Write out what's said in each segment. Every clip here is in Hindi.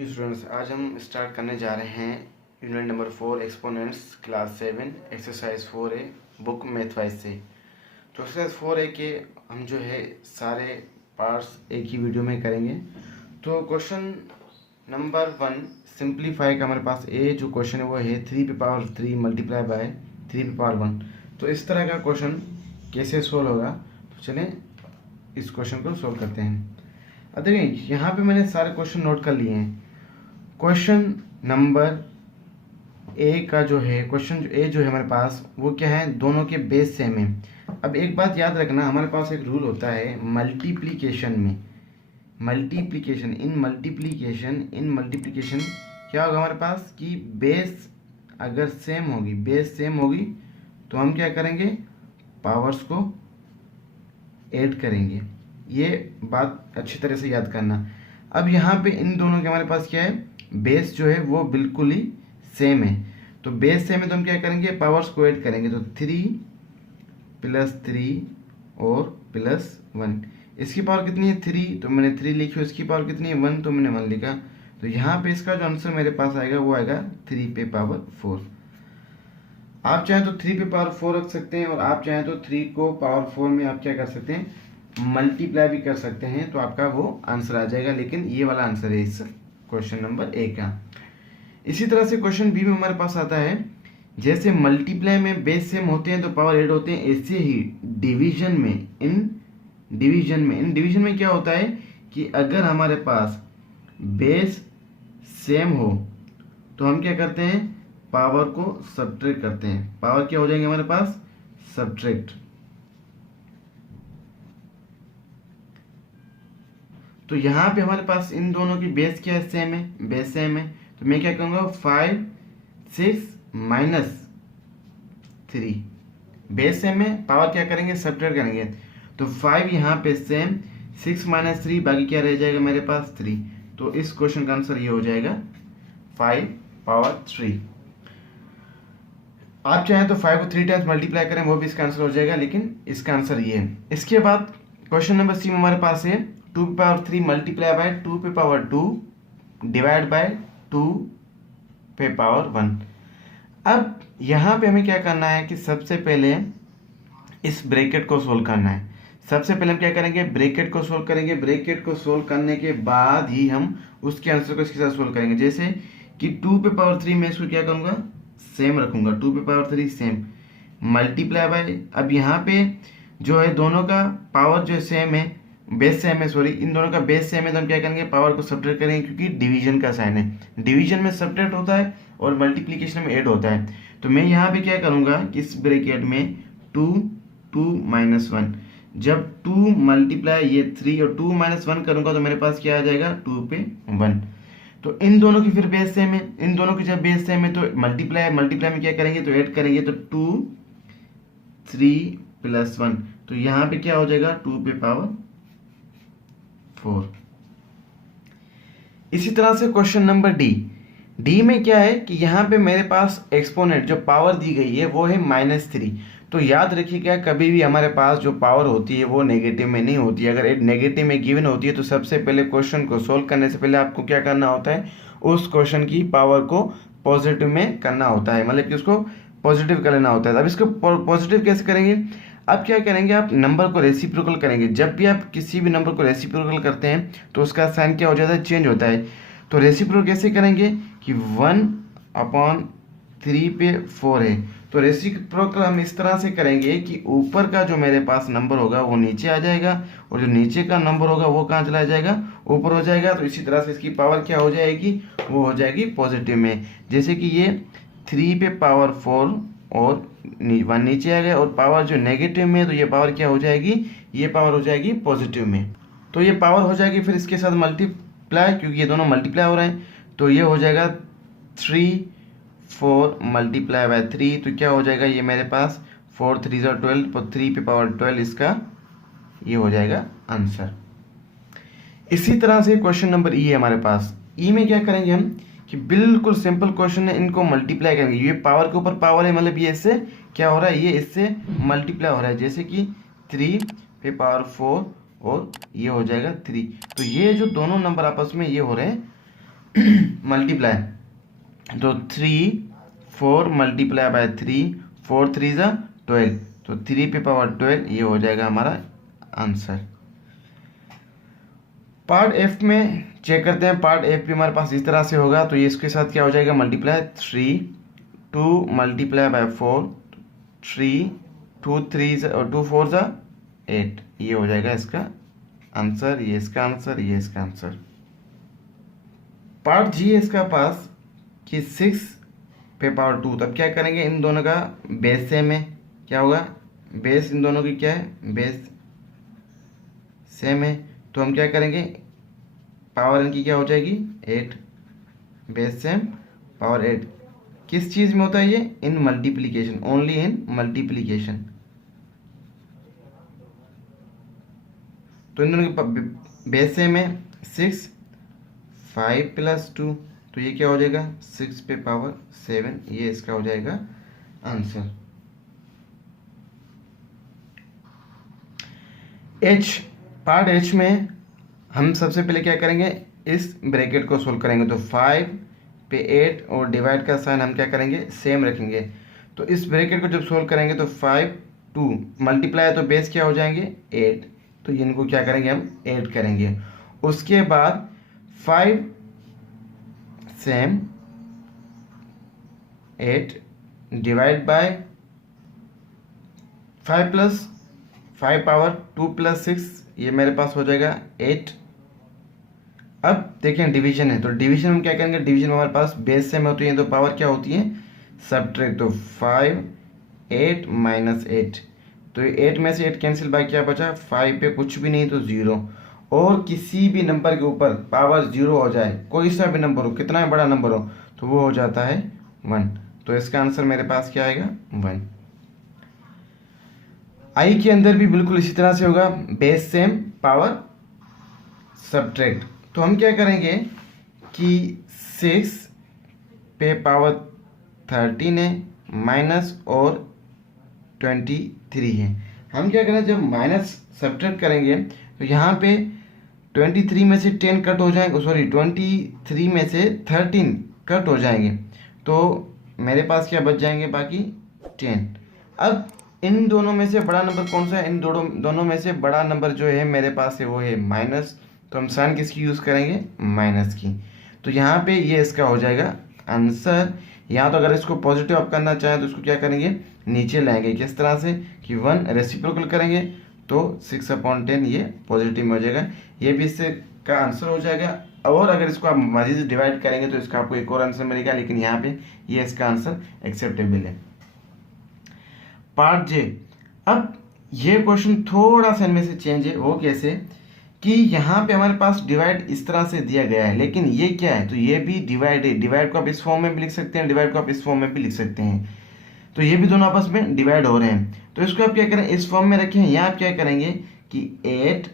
स्टूडेंट्स, आज हम स्टार्ट करने जा रहे हैं unit number 4 exponents class 7 exercise 4A book math wise से। तो एक्सरसाइज 4A के हम जो है सारे पार्ट्स एक ही वीडियो में करेंगे। तो क्वेश्चन नंबर 1 सिंप्लीफाई का हमारे पास ए जो क्वेश्चन है वो है 3 पे पावर 3 मल्टीप्लाई बाय 3 पे पावर 1। तो इस तरह का क्वेश्चन कैसे सोल्व होगा, तो चलें इस क्वेश्चन को सोल्व करते हैं। अब देखिए यहाँ पे मैंने सारे क्वेश्चन नोट कर लिए हैं। क्वेश्चन नंबर ए का जो है क्वेश्चन ए जो है हमारे पास वो क्या है, दोनों के बेस सेम है। अब एक बात याद रखना, हमारे पास एक रूल होता है मल्टीप्लिकेशन में, मल्टीप्लिकेशन क्या होगा हमारे पास कि बेस अगर बेस सेम होगी तो हम क्या करेंगे, पावर्स को ऐड करेंगे। ये बात अच्छी तरह से याद करना। अब यहाँ पे इन दोनों के हमारे पास क्या है, बेस जो है वो बिल्कुल ही सेम है। तो बेस सेम है तो हम क्या करेंगे, पावर्स को ऐड करेंगे। तो 3 + 3 और +1, इसकी पावर कितनी है 3, तो मैंने 3 लिखी। इसकी पावर कितनी है 1, तो मैंने 1 लिखा। तो यहाँ पे इसका जो आंसर मेरे पास आएगा वो आएगा 3 पे पावर 4। आप चाहें तो 3 पे पावर 4 रख सकते हैं, और आप चाहें तो 3 को पावर 4 में आप क्या कर सकते हैं, मल्टीप्लाई भी कर सकते हैं, तो आपका वो आंसर आ जाएगा। लेकिन ये वाला आंसर है इस क्वेश्चन नंबर ए का। इसी तरह से क्वेश्चन बी में हमारे पास आता है, जैसे मल्टीप्लाई में बेस सेम होते हैं तो पावर ऐड होते हैं, ऐसे ही इन डिवीजन में क्या होता है कि अगर हमारे पास बेस सेम हो तो हम क्या करते हैं, पावर को सब्ट्रैक्ट करते हैं। पावर क्या हो जाएंगे हमारे पास, सब्ट्रैक्ट। तो यहाँ पे हमारे पास इन दोनों की बेस क्या है, बेस सेम है। तो मैं क्या करूँगा, 5 6 -3 बेस सेम है, पावर क्या करेंगे, सब्ट्रैक्ट करेंगे। तो 5 यहाँ पे सेम, 6 - 3 बाकी क्या रह जाएगा मेरे पास 3। तो इस क्वेश्चन का आंसर ये हो जाएगा 5 पावर 3। आप चाहें तो 5 को 3 टाइम्स मल्टीप्लाई करें, वो भी इसका आंसर हो जाएगा, लेकिन इसका आंसर ये है। इसके बाद क्वेश्चन नंबर सी में हमारे पास है 2 पे पावर 3 मल्टीप्लाई बाय 2 पे पावर 2 डिवाइड बाय 2 पे पावर 1। अब यहाँ पे हमें क्या करना है कि सबसे पहले इस ब्रैकेट को सोल्व करना है। सबसे पहले हम क्या करेंगे, ब्रैकेट को सोल्व करेंगे। ब्रैकेट को सोल्व करने के बाद ही हम उसके आंसर को इसके साथ सोल्व करेंगे। जैसे कि 2 पे पावर 3 में इसको क्या करूँगा, सेम रखूँगा, 2 पे पावर 3 सेम मल्टीप्लाई बाय। अब यहाँ पे जो है दोनों का पावर जो सेम है, बेस सेम है, सॉरी, इन दोनों का बेस सेम है, तो हम क्या करेंगे, पावर को सब्ट्रैक्ट करेंगे, क्योंकि डिवीजन का साइन है। डिवीजन में सब्ट्रैक्ट होता है और मल्टीप्लिकेशन में ऐड होता है। तो मैं यहाँ पे क्या करूँगा कि इस ब्रैकेट में 2 2 - 1, जब 2 मल्टीप्लाई ये 3 और 2 - 1 करूँगा तो मेरे पास क्या आ जाएगा, 2 पे 1। तो इन दोनों की फिर बेस सेम है, इन दोनों की जब बेस सेम है तो मल्टीप्लाई में क्या करेंगे, तो ऐड करेंगे। तो 2 3 + 1, तो यहाँ पे क्या हो जाएगा, 2 पे पावर 4। इसी तरह से क्वेश्चन नंबर डी में क्या है कि यहाँ पे मेरे पास एक्सपोनेंट जो पावर दी गई है वो है -3। तो याद रखिएगा, कभी भी हमारे पास जो पावर होती है वो नेगेटिव में नहीं होती है। अगर एक नेगेटिव में गिवन होती है तो सबसे पहले क्वेश्चन को सोल्व करने से पहले आपको क्या करना होता है, उस क्वेश्चन की पावर को पॉजिटिव में करना होता है, मतलब कि उसको पॉजिटिव कर लेना होता है। अब इसको पॉजिटिव कैसे करेंगे, अब क्या करेंगे, आप नंबर को रेसिप्रोकल करेंगे। जब भी आप किसी भी नंबर को रेसिप्रोकल करते हैं तो उसका साइन क्या हो जाता है, चेंज होता है। तो रेसिप्रोकल कैसे करेंगे कि 1/3 पे 4 है, तो रेसिप्रोकल हम इस तरह से करेंगे कि ऊपर का जो मेरे पास नंबर होगा वो नीचे आ जाएगा, और जो नीचे का नंबर होगा वो कहाँ चला जाएगा, ऊपर हो जाएगा। तो इसी तरह से इसकी पावर क्या हो जाएगी, वो हो जाएगी पॉजिटिव में। जैसे कि ये 3 पे पावर 4 और 1 नीचे आ गया, और पावर जो नेगेटिव में है तो ये पावर क्या हो जाएगी, ये पावर हो जाएगी पॉजिटिव में। तो ये पावर हो जाएगी फिर इसके साथ मल्टीप्लाई, क्योंकि ये दोनों मल्टीप्लाई हो रहे हैं। तो ये हो जाएगा 3 4 मल्टीप्लाई बाय 3, तो क्या हो जाएगा, ये मेरे पास 4 3 12, और 3 पे पावर 12 इसका ये हो जाएगा आंसर। इसी तरह से क्वेश्चन नंबर ई है हमारे पास। ई में क्या करेंगे हम कि बिल्कुल सिंपल क्वेश्चन है, इनको मल्टीप्लाई करेंगे। ये पावर के ऊपर पावर है, मतलब ये इससे क्या हो रहा है, ये इससे मल्टीप्लाई हो रहा है। जैसे कि 3 पे पावर 4 और ये हो जाएगा 3। तो ये जो दोनों नंबर आपस में ये हो रहे हैं मल्टीप्लाई, तो 3 4 मल्टीप्लाई बाय 3, 4 3 ज़ा 12, तो 3 पे पावर 12 ये हो जाएगा हमारा आंसर। पार्ट एफ में चेक करते हैं। पार्ट एफ भी हमारे पास इस तरह से होगा, तो ये इसके साथ क्या हो जाएगा, मल्टीप्लाई 3 2 मल्टीप्लाई बाय 4 3 2 3 और 2 4 ज़ा 8, ये हो जाएगा इसका आंसर, ये इसका आंसर, ये इसका आंसर। पार्ट जी है इसका पास कि 6 पे पावर 2, तब क्या करेंगे, इन दोनों का बेस सेम है, क्या होगा, बेस इन दोनों की क्या है, बेस सेम है, तो हम क्या करेंगे, पावर इनकी क्या हो जाएगी 8, बेस सेम पावर 8। किस चीज़ में होता है ये, in multiplication, only in multiplication. तो इन दोनों की बेस सेम है 6, 5 + 2, तो ये क्या हो जाएगा 6 पे पावर 7, ये इसका हो जाएगा आंसर। एच, पार्ट एच में हम सबसे पहले क्या करेंगे, इस ब्रैकेट को सोल्व करेंगे, तो 5 पे 8 और डिवाइड का साइन हम क्या करेंगे, सेम रखेंगे। तो इस ब्रैकेट को जब सोल्व करेंगे तो 5 2 मल्टीप्लाई, तो बेस क्या हो जाएंगे 8, तो इनको क्या करेंगे हम ऐड करेंगे। उसके बाद 5 सेम 8 डिवाइड बाय 5 + 5 पावर 2 + 6, ये मेरे पास हो जाएगा 8। अब देखें डिवीजन है, तो डिवीजन हम क्या करेंगे, डिवीजन में हमारे पास बेस सेम होती है, तो पावर क्या होती है सब्ट्रैक्ट, तो 5 8 - 8, तो 8 में से 8 कैंसिल बाय क्या बचा, 5 पे कुछ भी नहीं तो 0, और किसी भी नंबर के ऊपर पावर 0 हो जाए, कोई सा भी नंबर हो, कितना भी बड़ा नंबर हो, तो वो हो जाता है 1, तो इसका आंसर मेरे पास क्या आएगा 1। आई के अंदर भी बिल्कुल इसी तरह से होगा, बेस सेम पावर सब्ट्रैक्ट, तो हम क्या करेंगे कि 6 पे पावर 13 है माइनस और 23 है, हम क्या करें जब माइनस सब्ट्रैक्ट करेंगे तो यहाँ पे 23 में से 10 कट हो जाएंगे, सॉरी 23 में से 13 कट हो जाएंगे, तो मेरे पास क्या बच जाएंगे बाकी 10। अब इन दोनों में से बड़ा नंबर कौन सा है, इन दोनों में से बड़ा नंबर जो है मेरे पास है वो है माइनस, तो हम साइन किसकी यूज़ करेंगे माइनस की, तो यहाँ पे ये इसका हो जाएगा आंसर। यहाँ तो अगर इसको पॉजिटिव आप करना चाहें तो इसको क्या करेंगे नीचे लाएंगे, किस तरह से कि 1 रेसिप्रोकल करेंगे तो 6/10 ये पॉजिटिव में हो जाएगा, ये भी इससे का आंसर हो जाएगा। और अगर इसको आप मजीद डिवाइड करेंगे तो इसका आपको एक और आंसर मिलेगा, लेकिन यहाँ पे ये इसका आंसर एक्सेप्टेबल है। पार्ट जे, अब ये क्वेश्चन थोड़ा सा इनमें से चेंज है, वो कैसे कि यहाँ पे हमारे पास डिवाइड इस तरह से दिया गया है, लेकिन ये क्या है, तो ये भी डिवाइड है, डिवाइड को आप इस फॉर्म में भी लिख सकते हैं, डिवाइड को आप इस फॉर्म में भी लिख सकते हैं, तो ये भी दोनों आपस में डिवाइड हो रहे हैं, तो इसको आप क्या करें इस फॉर्म में रखें। यहाँ आप क्या करेंगे कि 8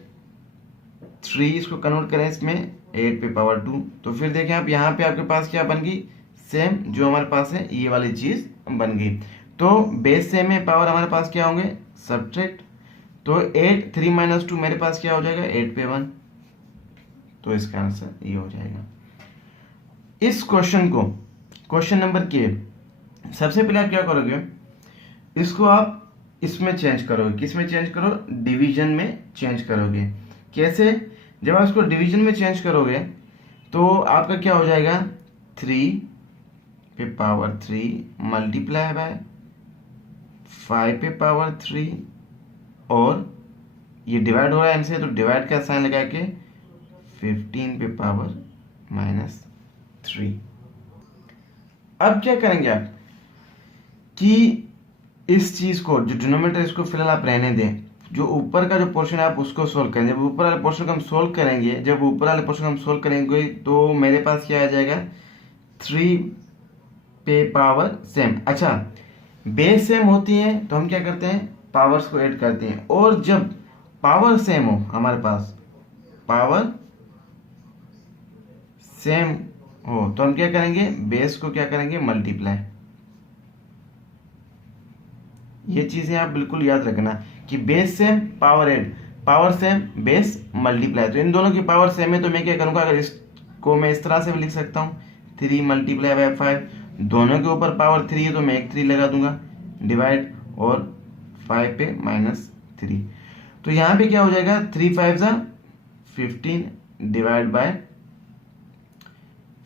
3 इसको कन्वर्ट करें इसमें 8 पे पावर 2, तो फिर देखें आप यहाँ पे आपके पास क्या बन गई, सेम जो हमारे पास है ये वाली चीज़ बन गई, तो बेस सेम है, पावर हमारे पास क्या होंगे सब्ट्रैक्ट, तो 8 3 - 2 मेरे पास क्या हो जाएगा 8 पे 1, तो इसका आंसर ये हो जाएगा। इस क्वेश्चन को क्वेश्चन नंबर के सबसे पहले आप क्या करोगे, इसको आप इसमें चेंज करोगे, किस में चेंज करो, डिवीजन में चेंज करोगे। कैसे, जब आप इसको डिवीजन में चेंज करोगे तो आपका क्या हो जाएगा 3 पे पावर 3 मल्टीप्लाई बाय 5 पे पावर 3, और ये डिवाइड हो रहा है इनसे, तो डिवाइड का साइन लगा के 15 पे पावर -3। अब क्या करेंगे आप कि इस चीज़ को जो डिनोमिनेटर इसको फिलहाल आप रहने दें, जो ऊपर का जो पोर्शन है आप उसको सोल्व करें। जब ऊपर वाले पोर्शन को हम सोल्व करेंगे, तो मेरे पास क्या आ जाएगा 3 पे पावर सेम। अच्छा, बेस सेम होती है तो हम क्या करते हैं पावर्स को ऐड करते हैं, और जब पावर सेम हो, हमारे पास पावर सेम हो तो हम क्या करेंगे बेस को क्या करेंगे मल्टीप्लाई। ये चीजें आप बिल्कुल याद रखना कि base same power add, power same base multiply, तो इन दोनों की पावर सेम है तो मैं क्या करूंगा, अगर इसको को मैं इस तरह से भी लिख सकता हूँ, 3 मल्टीप्लाई बाय 5, दोनों के ऊपर पावर 3 है तो मैं एक 3 लगा दूंगा, डिवाइड और 5 पे -3। तो यहाँ पे क्या हो जाएगा, 3 5 ज़ा 15 डिवाइड बाय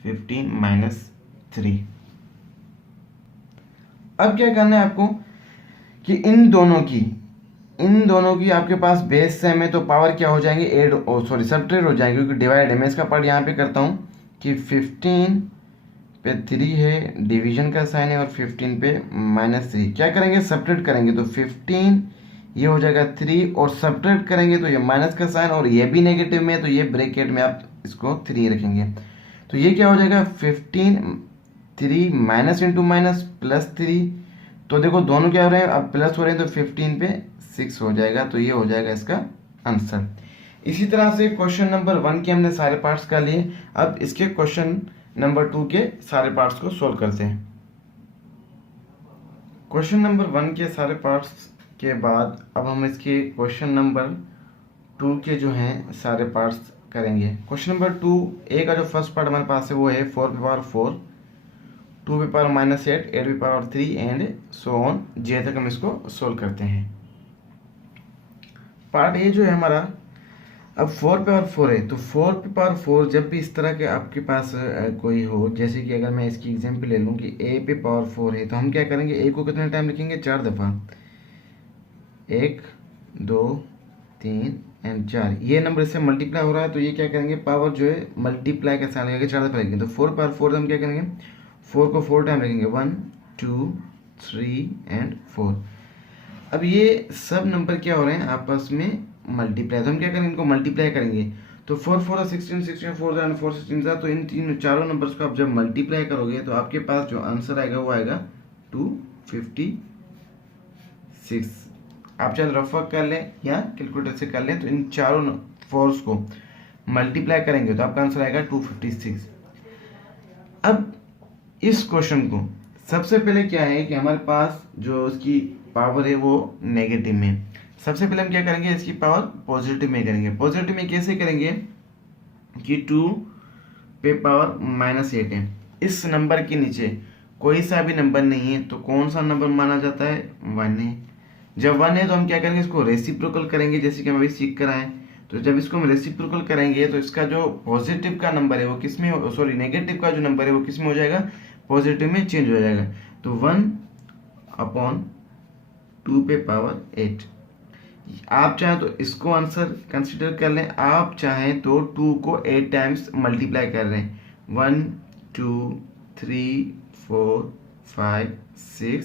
15 -3। अब क्या करना है आपको कि इन दोनों की आपके पास बेस सेम है तो पावर क्या हो जाएंगे, एड सॉरी सब्ट्रैक्ट हो जाएंगे, क्योंकि डिवाइड है। मैं इसका पार्ट यहाँ पे करता हूँ कि 15 पे 3 है, डिवीजन का साइन है, और 15 पे -3। क्या करेंगे, सब्ट्रैक्ट करेंगे तो 15 ये हो जाएगा 3, और सब्ट्रैक्ट करेंगे तो ये माइनस का साइन, और ये भी नेगेटिव में है तो ये ब्रैकेट में आप इसको 3 रखेंगे। तो ये क्या हो जाएगा, 15 3 माइनस इंटू माइनस +3। तो देखो दोनों क्या हो रहे हैं, अब प्लस हो रहे हैं तो 15 पे 6 हो जाएगा। तो ये हो जाएगा इसका आंसर। इसी तरह से क्वेश्चन नंबर 1 के हमने सारे पार्ट्स कर लिए। अब इसके क्वेश्चन नंबर 2 के सारे पार्ट्स को सोल्व करते हैं। क्वेश्चन नंबर 1 के सारे पार्ट्स के बाद अब हम इसके क्वेश्चन नंबर 2 के जो हैं सारे पार्ट्स करेंगे। क्वेश्चन नंबर 2 ए का जो फर्स्ट पार्ट हमारे पास है वो है 4 पे पावर 4, 2 पे पावर -8, 8 पे पावर 3 एंड सो ऑन जे तक हम इसको सोल्व करते हैं। पार्ट ए जो है हमारा, अब 4 पे पावर 4 है तो 4 पे पावर 4 जब भी इस तरह के आपके पास कोई हो, जैसे कि अगर मैं इसकी एग्जांपल ले लूँ कि a पे पावर 4 है तो हम क्या करेंगे, a को कितने टाइम लिखेंगे, 4 दफ़ा, 1 2 3 एंड 4। ये नंबर इससे मल्टीप्लाई हो रहा है तो ये क्या करेंगे, पावर जो है मल्टीप्लाई का साइन लगेगा, 4 दफ़ा लिखेंगे। तो 4 पावर 4 हम क्या करेंगे, 4 को 4 टाइम लिखेंगे, 1 2 3 एंड 4। अब ये सब नंबर क्या हो रहे हैं, आपस में मल्टीप्लाई। तो हम क्या करेंगे, इनको मल्टीप्लाई करेंगे। तो 4 4 16, 16 4 एंड 4 16, तो इन चारों नंबर्स को आप जब मल्टीप्लाई करोगे तो आपके पास जो आंसर आएगा वो आएगा 256। आप चाहे रफ वर्क कर लें या कैलकुलेटर से कर लें, तो इन चारों फोर्स को मल्टीप्लाई करेंगे तो आपका आंसर आएगा 256। अब इस क्वेश्चन को सबसे पहले क्या है कि हमारे पास जो इसकी पावर है वो नेगेटिव में। सबसे पहले हम क्या करेंगे, इसकी पावर पॉजिटिव में करेंगे। पॉजिटिव में कैसे करेंगे कि 2 पे पावर -8 है, इस नंबर के नीचे कोई सा भी नंबर नहीं है तो कौन सा नंबर माना जाता है, 1 है। जब 1 है तो हम क्या करेंगे, इसको रेसिप्रोकल करेंगे, जैसे कि हम अभी सीख कर आए। तो जब इसको हम रेसिप्रोकल करेंगे तो इसका जो पॉजिटिव का नंबर है वो किस में, सॉरी नेगेटिव का जो नंबर है वो किस में हो जाएगा, पॉजिटिव में चेंज हो जाएगा। तो 1/2 पे पावर 8। आप चाहें तो इसको आंसर कंसिडर कर लें, आप चाहें तो 2 को 8 टाइम्स मल्टीप्लाई कर रहे हैं, 1 2 3 4 5 6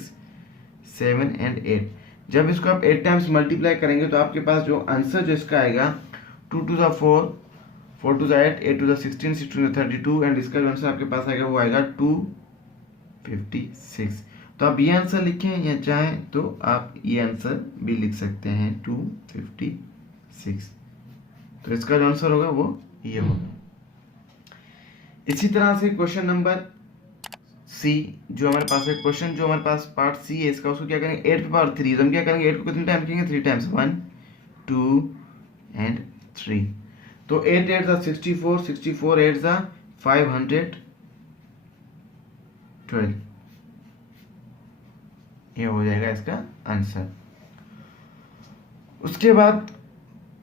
7 एंड 8। जब इसको आप 8 टाइम्स मल्टीप्लाई करेंगे तो आपके पास जो आंसर जो इसका आएगा, 2 2 ज़ा 4, 4 2 ज़ा 8, 8 2 ज़ा 16, 16 ज़ा 32 एंड इसका जो आंसर आपके पास आएगा वो आएगा 256। तो आप ये आंसर लिखें या चाहें तो आप ये आंसर भी लिख सकते हैं, 256। तो इसका जो आंसर होगा वो ये होगा। इसी तरह से क्वेश्चन नंबर सी जो हमारे पास है, क्वेश्चन जो हमारे पास पार्ट सी है इसका, उसको क्या करेंगे, 8 पे पावर 3। तो हम क्या करेंगे, 8 को कितने टाइम लिखेंगे, 3 टाइम्स, 1 2 एंड 3। तो 8 8 ज़ा 64, 64 8 ज़ा 512, ये हो जाएगा इसका आंसर। उसके बाद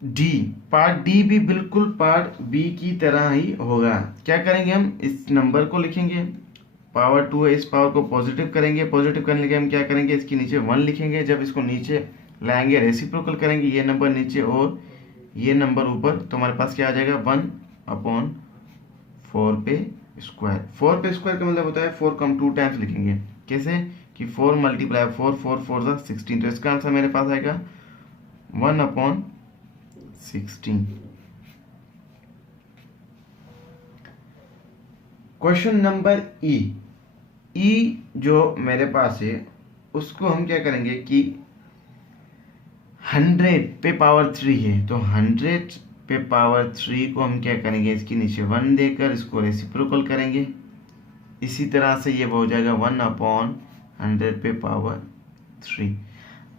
डी, पार्ट डी भी बिल्कुल पार्ट बी की तरह ही होगा। क्या करेंगे, हम इस नंबर को लिखेंगे, पावर 2 है, इस पावर को पॉजिटिव करेंगे, पॉजिटिव करने के हम क्या करेंगे, इसके नीचे 1 लिखेंगे। जब इसको नीचे लाएंगे रेसिप्रोकल करेंगे, ये नंबर नीचे और ये नंबर ऊपर, तो हमारे पास क्या आ जाएगा, 1/4 पे स्क्वायर। 4 पे स्क्वायर का मतलब होता है 4 को हम 2 टाइम्स लिखेंगे। कैसे कि 4 मल्टीप्लाई 4, 4 4 ज़ा 16। तो इसका आंसर मेरे पास आएगा 1/16। क्वेश्चन नंबर ई, जो मेरे पास है उसको हम क्या करेंगे कि 100 पे पावर 3 है, तो 100 पे पावर 3 को हम क्या करेंगे, इसके नीचे 1 देकर इसको रेसिप्रोकल करेंगे। इसी तरह से ये हो जाएगा 1/100 पे पावर 3।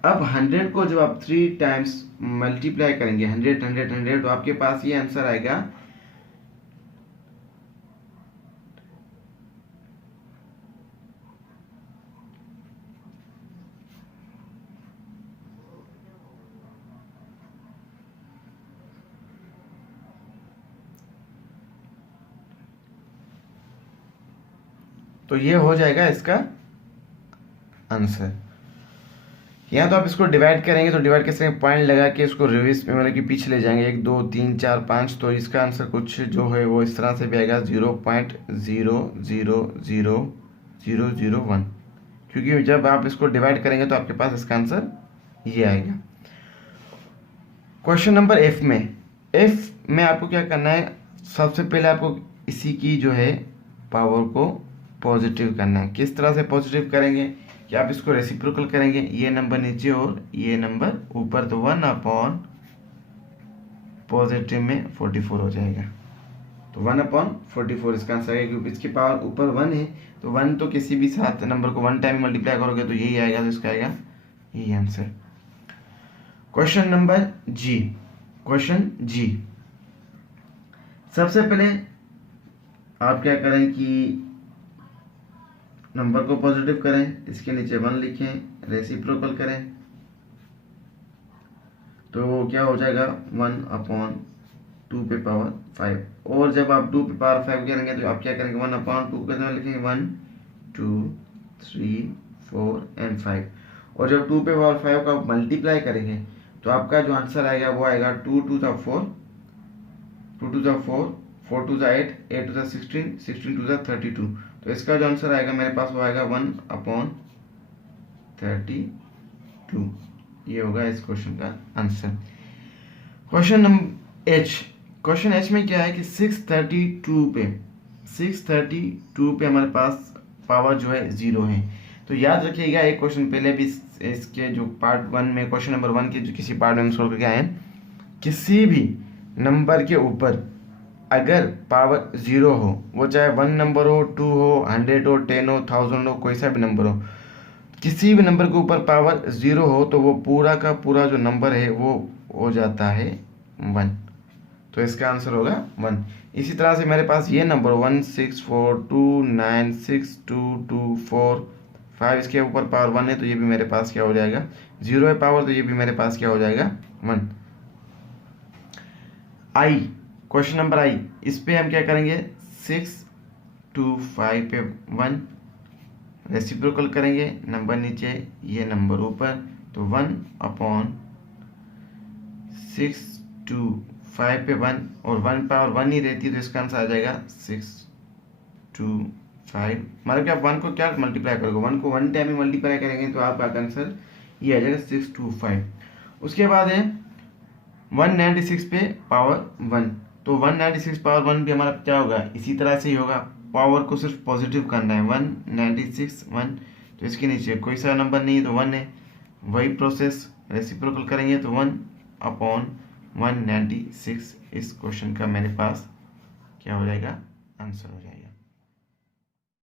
अब 100 को जब आप 3 टाइम्स मल्टीप्लाई करेंगे, 100 100 100, तो आपके पास ये आंसर आएगा तो ये हो जाएगा इसका आंसर। यहाँ तो आप इसको डिवाइड करेंगे तो डिवाइड कैसे पॉइंट लगा के इसको रिवर्स में मतलब कि पीछे ले जाएंगे 1 2 3 4 5, तो इसका आंसर कुछ जो है वो इस तरह से भी आएगा 0.0000001, क्योंकि जब आप इसको डिवाइड करेंगे तो आपके पास इसका आंसर ये आएगा। क्वेश्चन नंबर एफ में आपको क्या करना है, सबसे पहले आपको इसी की जो है पावर को पॉजिटिव करना है। किस तरह से पॉजिटिव करेंगे कि आप इसको रेसिप्रोकल करेंगे, ये नंबर नीचे और ये नंबर ऊपर, तो 1 अपॉन पॉजिटिव में 44 हो जाएगा। तो 1 अपॉन 44 इसका आंसर है, क्योंकि इसकी पावर ऊपर 1 है, तो 1 तो किसी भी साथ नंबर को 1 टाइम मल्टीप्लाई करोगे तो यही आएगा, तो इसका आएगा यही आंसर। क्वेश्चन नंबर जी। क्वेश्चन जी, सबसे पहले आप क्या करें कि नंबर को पॉजिटिव करें, इसके नीचे 1 लिखें, रेसिप्रोकल करें, तो क्या हो जाएगा 1 अपॉन 2 पे पावर 5। और जब आप 2 पे पावर 5 करेंगे तो आप क्या करेंगे 1 अपॉन 2 के लिखेंगे 1 2 3 4 एंड 5। और जब 2 पे पावर 5 का मल्टीप्लाई करेंगे तो आपका जो आंसर आएगा वो आएगा 2 2 ज़ा 4, 2 2 ज़ा 4, 4 2 ज़ा 8, 8 2 ज़ा 16, 16 2 ज़ा 32। तो इसका जो आंसर आएगा मेरे पास वो आएगा 1 अपॉन 32। ये होगा इस क्वेश्चन का answer. Question number H. Question H में क्या है कि 632 पे हमारे पास पावर जो है 0 है। तो याद रखिएगा, एक क्वेश्चन पहले भी इसके जो पार्ट 1 में, क्वेश्चन नंबर 1 के जो किसी पार्ट में हम सोल्व करके आए हैं, किसी भी नंबर के ऊपर अगर पावर 0 हो, वो चाहे 1 नंबर हो, 2 हो, 100 हो, 10 हो, 1000 हो, कोई सा भी नंबर हो, किसी भी नंबर के ऊपर पावर 0 हो तो वो पूरा का पूरा जो नंबर है वो हो जाता है 1। तो इसका आंसर होगा 1। इसी तरह से मेरे पास ये नंबर 164296224 इसके ऊपर पावर 1 है, तो ये भी मेरे पास क्या हो जाएगा 0 है पावर, तो ये भी मेरे पास क्या हो जाएगा 1। आई, क्वेश्चन नंबर आई, इस पे हम क्या करेंगे 625 पे 1 रेसिप्रोकल करेंगे, नंबर नीचे ये नंबर ऊपर, तो 1 अपॉन 625 पे 1, और 1 पावर 1 ही रहती है, तो इसका आंसर आ जाएगा 625। मतलब कि आप 1 को क्या मल्टीप्लाई करोगे, 1 को 1 टाइम में मल्टीप्लाई करेंगे तो आपका आंसर ये आ जाएगा 625। उसके बाद है 196 पे पावर 1, तो 196 पावर 1 भी हमारा क्या होगा, इसी तरह से ही होगा, पावर को सिर्फ पॉजिटिव करना है 196 1, तो इसके नीचे कोई सा नंबर नहीं है तो 1 है, वही प्रोसेस रेसिप्रोकल करेंगे तो 1 अपॉन 196 इस क्वेश्चन का मेरे पास क्या हो जाएगा आंसर हो जाएगा।